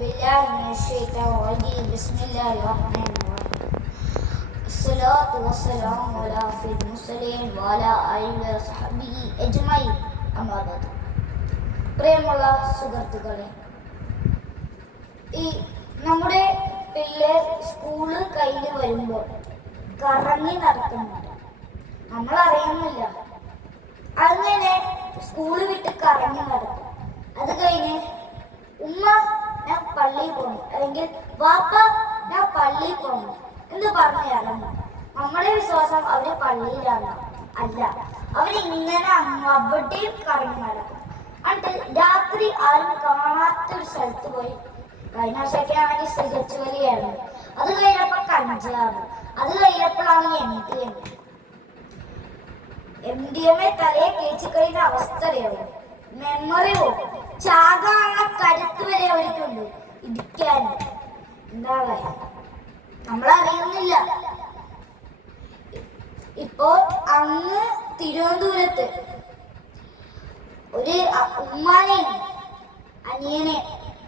بالله من الشيطان الرجيم بسم الله الرحمن الرحيم الصلاة والسلام على سيد المرسلين وعلى آله وصحبه أجمعين أما بعد പ്രിയമുള്ള സുഹൃത്തുക്കളെ, ഈ നമ്മുടെ പിള്ളേർ സ്കൂള് കഴിഞ്ഞ് വരുമ്പോൾ കറങ്ങി നടക്കുന്നുണ്ട്, നമ്മൾ അറിയുന്നില്ല. അങ്ങനെ സ്കൂള് വിട്ട് കറങ്ങി നടക്കും. അത് കഴിഞ്ഞ് ഉമ്മ ഞാൻ പള്ളിയിൽ പോകണം, അല്ലെങ്കിൽ വാപ്പ ഞാൻ പള്ളിയിൽ പോകണം എന്ന് പറഞ്ഞു ഇറങ്ങും. നമ്മുടെ വിശ്വാസം അവര് പള്ളിയിലാണ്. അല്ല, അവരിങ്ങനെ അവിടെയും കറങ്ങി നടക്കും. എന്നിട്ട് രാത്രി ആരും കാണാത്തൊരു സ്ഥലത്ത് പോയി. കഴിഞ്ഞ വർഷമൊക്കെ ആണെങ്കിൽ സിഗരറ്റ് വലിയായിരുന്നു. അത് കഴിഞ്ഞപ്പോൾ കഞ്ചാവ്, അത് കഴിഞ്ഞപ്പോഴാണ് MDMA തലയെ കേച്ചു കഴിഞ്ഞ അവസ്ഥ അറിയാമോ? മെമ്മറി പോകും, ചാകാനുള്ള കരുത്ത് വരെ അവർക്കുണ്ട്, ഇടിക്കാൻ. എന്താ പറയാ, നമ്മളറിയുന്നില്ല. ഇപ്പോ അങ്ങ് തിരുവനന്തപുരത്ത് ഒരു ഉമ്മാനെയും അനിയനെ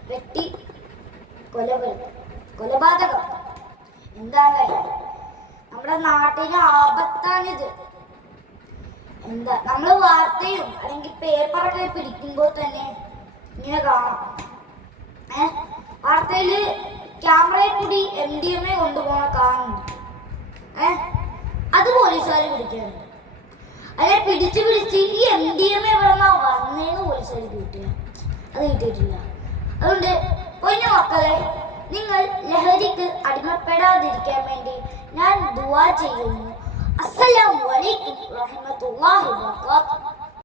വെട്ടി കൊലപാതകം. എന്താണ് നമ്മുടെ നാട്ടിലെ ആപത്താണിത്. എന്താ, നമ്മൾ വാർത്തയും അല്ലെങ്കിൽ പേപ്പറൊക്കെ പിടിക്കുമ്പോൾ തന്നെ ഇങ്ങനെ കാണാം. വാർത്തയില് ക്യാമറയിൽ കൂടി MDMA കൊണ്ടുപോകണ കാണുന്നു. അത് പോലീസുകാർ പിടിക്കുന്നുണ്ട്. അതിനെ പിടിച്ച് ഈ MDMA എവിടെന്നാ വന്നേന്ന് പോലീസുകാർ കിട്ടുക. അത് കിട്ടിയിട്ടില്ല. അതുകൊണ്ട് പൊന്നു മക്കളെ, നിങ്ങൾ ലഹരിക്ക് അടിമപ്പെടാതിരിക്കാൻ വേണ്ടി ഞാൻ ദുആ ചെയ്യുന്നു. അസ്സലാമു അലൈക്കും വറഹ്മത്തുള്ളാഹി വബറകാതുഹു.